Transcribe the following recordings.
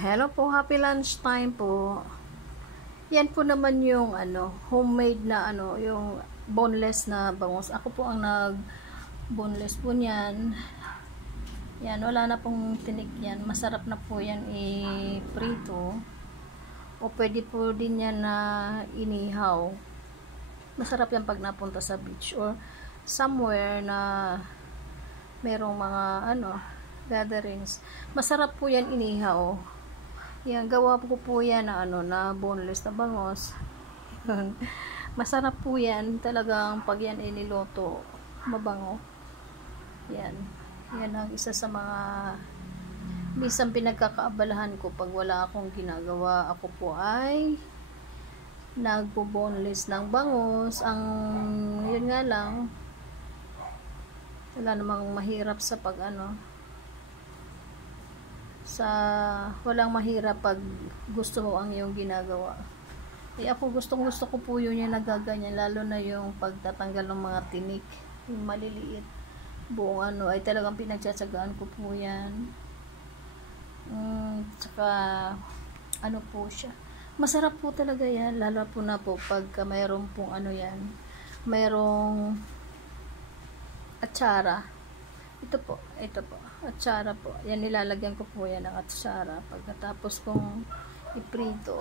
Hello po, happy lunchtime po. Yan po naman yung homemade na yung boneless na bangus. Ako po ang boneless po niyan. Yan, wala na pong tinik yan. Masarap na po yan i-prito. O pwede po din yan na inihaw. Masarap yan pag napunta sa beach or somewhere na merong mga gatherings. Masarap po yan inihaw. Yan, gawa po yan na na boneless na bangus. Masarap po yan talagang pag yan iniluto, mabango. Yan. Yan ang isa sa mga bisang pinagkakaabalahan ko pag wala akong ginagawa. Ako po ay nagpo-boneless ng bangus. Ang yun nga lang, wala namang mahirap sa walang mahirap pag gusto mo ang iyong ginagawa. Ako gusto ko po yun yung nagaganyan, lalo na yung pagtatanggal ng mga tinik, yung maliliit, buong ay talagang pinagtsatsagaan ko po yan. Tsaka po siya, masarap po talaga yan, lalo po na po pagka mayroong pong yan, mayroong atsara. Ito po, atsara po. Yan, nilalagyan ko po yan ng atsara. Pagkatapos kong iprito,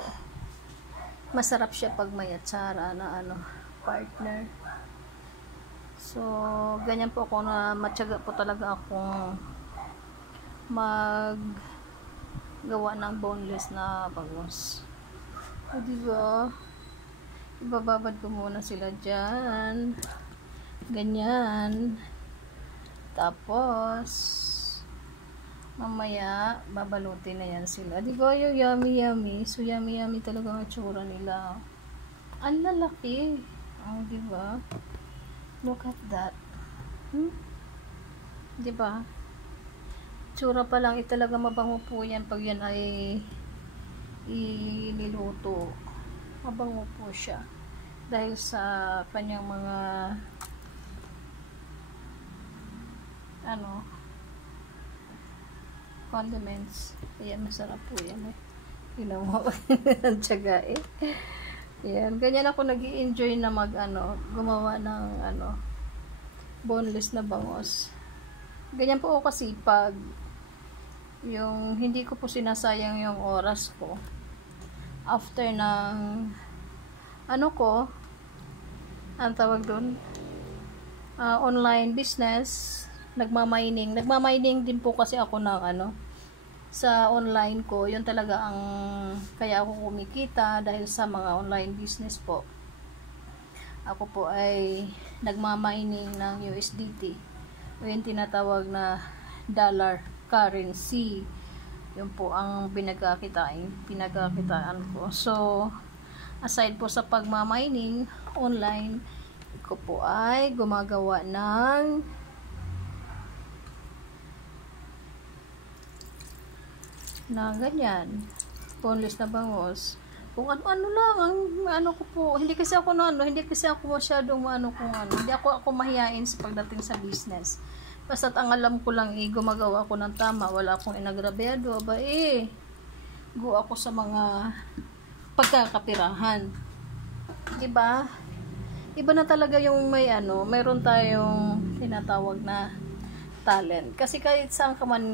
masarap siya pag may atsara na partner. So, ganyan po ako na matyaga po talaga akong maggawa ng boneless na bangus. O, diba? Ibababad ko muna sila dyan. Ganyan. Tapos mamaya babalutin na yan sila. Di ba yung yummy? So yummy talaga ang itsura nila. Ang lalaki. Di ba? Look at that. Di ba? Itsura pa lang talaga mabango po yan pag yan ay iniluto. Mabango po siya. Dahil sa kanyang mga condiments. Ayan, masarap po yan Ginawa ko ang tiyaga Ayan, ganyan ako nag-i-enjoy na gumawa ng boneless na bangus. Ganyan po ako kasi pag yung hindi ko po sinasayang yung oras ko after ng ang tawag doon, online business, nagmamining din po kasi ako ng sa online ko. Yun talaga ang kaya ako kumikita, dahil sa mga online business po. Ako po ay nagmamining ng USDT, o yung tinatawag na dollar currency. Yun po ang pinagkakitaan ko. So aside po sa pagmamining online, ko po ay gumagawa ng ganyan, boneless na bangus. Kung ano lang ang ko po, hindi kasi ako masyadong hindi ako mahiyain sa pagdating sa business. Basta't ang alam ko lang gumagawa ako ng tama, wala akong inagrabyado, go ako sa mga pagkakapirahan. Diba? Iba na talaga yung mayroon tayong tinatawag na talent. Kasi kahit saan ka man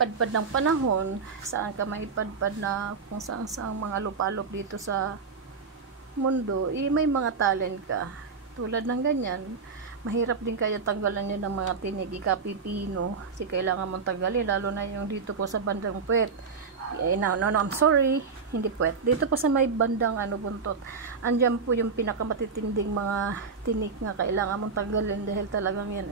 padpad ng panahon, saan ka maipadpad na kung saan mga lupalop dito sa mundo, may mga talent ka. Tulad ng ganyan, mahirap din kaya tanggalan niya ng mga tinig, ikapipino. Kasi kailangan mong tanggalin, lalo na yung dito po sa bandang puwet. No, I'm sorry, hindi puwet. Dito po sa may bandang buntot, andyan po yung pinakamatitinding mga tinik nga kailangan mong tanggalin, dahil talagang yan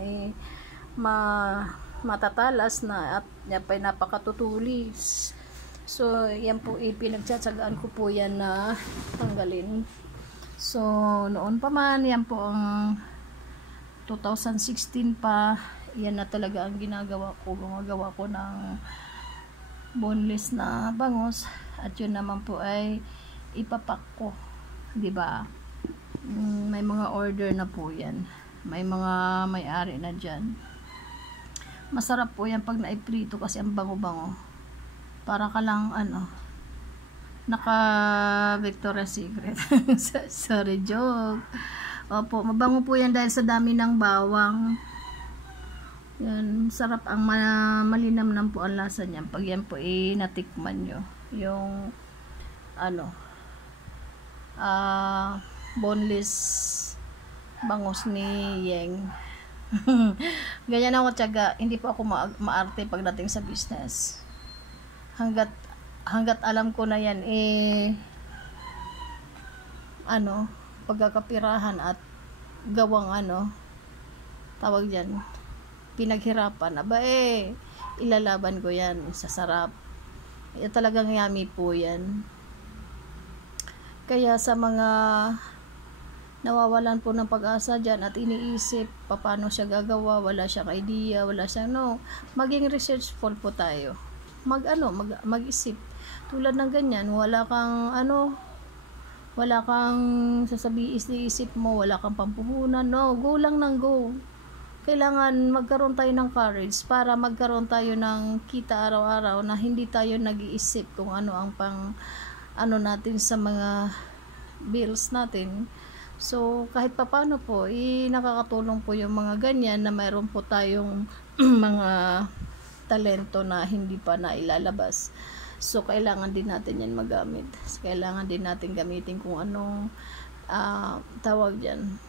matatalas na at yan pa napakatutulis. So yan po pinagtsatsagaan ko po yan na tanggalin. So noon pa man, yan po ang 2016 pa, yan na talaga ang gumagawa ko ng boneless na bangus. At yun naman po ay ipapak ko, diba? May mga order na po yan, may mga may-ari na dyan. Masarap po yan pag naiprito kasi ang bango-bango. Para ka lang naka Victoria's Secret. Sorry, joke. Opo, mabango po yan dahil sa dami ng bawang. Yan, sarap ang malinamnam po ang lasa niyan. Pag yan po natikman nyo. Yung boneless bangus ni Yeng. Ganyan ako tiyaga. Hindi po ako maarte pagdating sa business. Hanggat alam ko na yan pagkakapirahan at gawang tawag dyan, pinaghirapan, ilalaban ko yan sa sarap. Talagang yummy po yan. Kaya sa mga nawawalan po ng pag-asa dyan at iniisip paano siya gagawa, wala siyang idea, wala siyang maging researchful po tayo. Mag-isip. Tulad ng ganyan, wala kang isip mo, wala kang pampuhunan, go lang ng go. Kailangan magkaroon tayo ng courage para magkaroon tayo ng kita araw-araw na hindi tayo nag-iisip kung ano ang natin sa mga bills natin. So, kahit papano po, nakakatulong po yung mga ganyan na mayroon po tayong mga talento na hindi pa nailalabas. So, kailangan din natin yan magamit. Kailangan din natin gamitin kung anong tawag dyan,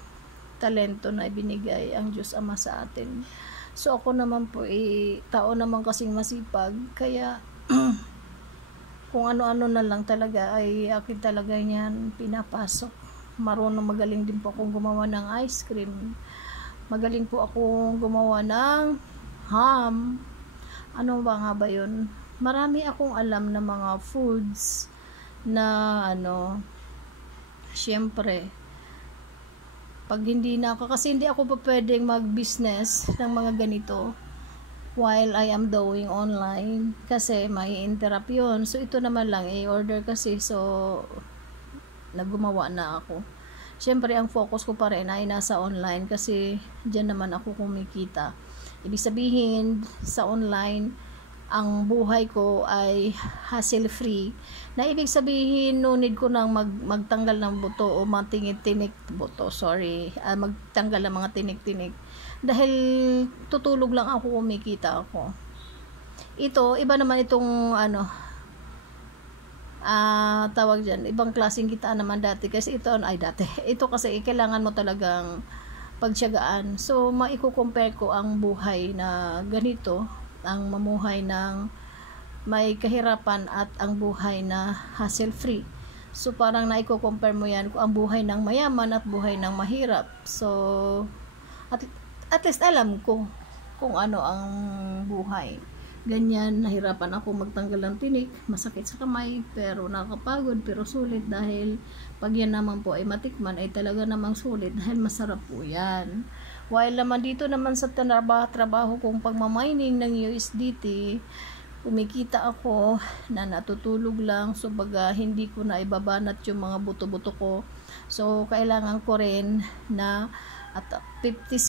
talento na ibinigay ang Diyos Ama sa atin. So, ako naman po, tao naman kasing masipag. Kaya, kung ano-ano na lang talaga ay akin talaga yan pinapasok. Magaling din po akong gumawa ng ice cream. Magaling po akong gumawa ng ham. Ano ba nga ba yun? Marami akong alam na mga foods na syempre pag kasi hindi ako pa pwedeng mag-business ng mga ganito while I am doing online kasi may interrupt yun. So ito naman lang order kasi, so naggumawa na ako. Syempre ang focus ko pa rin ay nasa online kasi dyan naman ako kumikita. Ibig sabihin sa online ang buhay ko ay hassle free, na ibig sabihin no need ko nang magtanggal ng buto o magtingit-tinik magtanggal ng mga tinik-tinik dahil tutulog lang ako, kumikita ako. Ito iba naman itong tawag dyan, ibang klaseng kita naman dati kasi ito kasi kailangan mo talagang pagtiyagaan. So maiko-compare ko ang buhay na ganito, ang mamuhay ng may kahirapan at ang buhay na hassle free. So parang naiko-compare mo yan kung ang buhay ng mayaman at buhay ng mahirap. So at least alam ko kung ano ang buhay. Ganyan, nahirapan ako magtanggal ng tinik, masakit sa kamay, pero nakakapagod, pero sulit dahil pag yan naman po ay matikman ay talaga namang sulit dahil masarap po yan. While naman dito naman sa trabaho kong pagmamining ng USDT, kumikita ako na natutulog lang, so baga hindi ko na ibabanat yung mga buto-buto ko. So kailangan ko rin na at 50